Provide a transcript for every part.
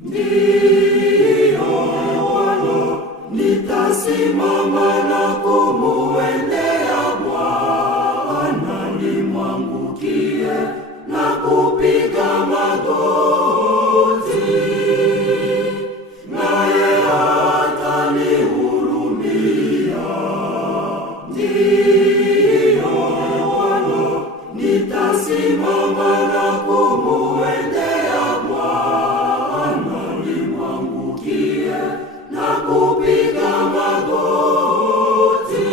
Ndiyo Bwana, nitasimama na kumuendea Bwana, nimwangukie na kupiga magoti, naye atanihurumia. Ndiyo Bwana, nitasimama na kumuendea Bwana, nimwangukie na kupiga magoti,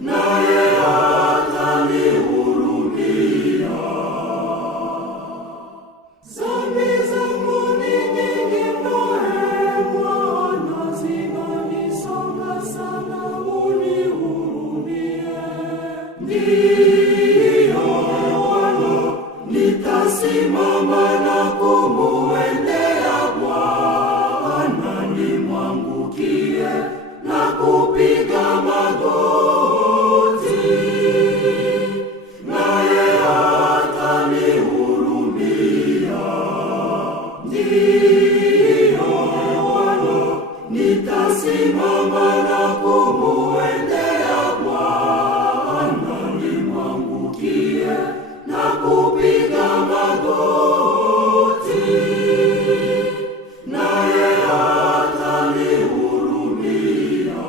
naye atanihurumia. Dhambi zangu ni nyingi mno, Bwana, zinanisonga sana, unihurumie. Ndiyo Bwana, nitasimama na kumuendea Bwana, nimwangukie na kupiga magoti, naye atanihurumia. Ndiyo Bwana, nitasimama na kumuendea Bwana, nimwangukie na kupiga magoti, naye atanihurumia.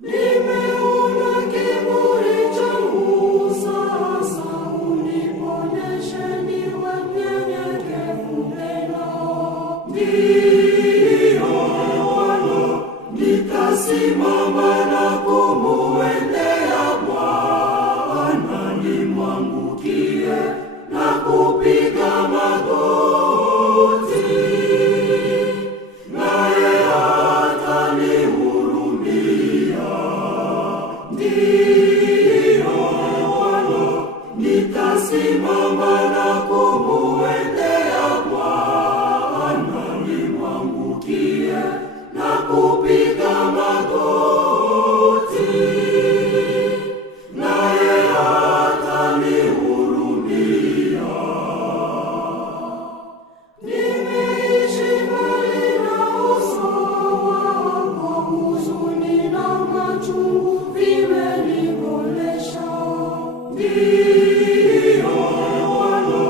Nimeona kiburi changu, sasa uniponeshe niwe mnyenyekevu tena. Ndiyo Bwana, nitasimama na kumuendea Bwana, nimwangukie na kupiga magoti, naye atanihurumia. Ndiyo Bwana, nitasimama na kumuendea Bwana, nimwangukie na kupiga magoti, naye atanihurumia. Nimeishi mbali na uso wako, huzuni na machungu vimenigolesha. Ndiyo Bwana,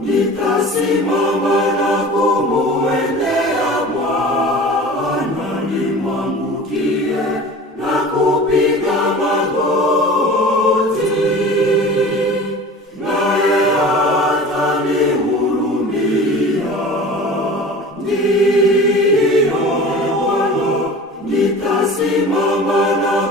nitasimama na kumuendea Bwana, nimwangukie na kupiga magoti, naye atanihurumia. Ndiyo Bwana, nitasimama na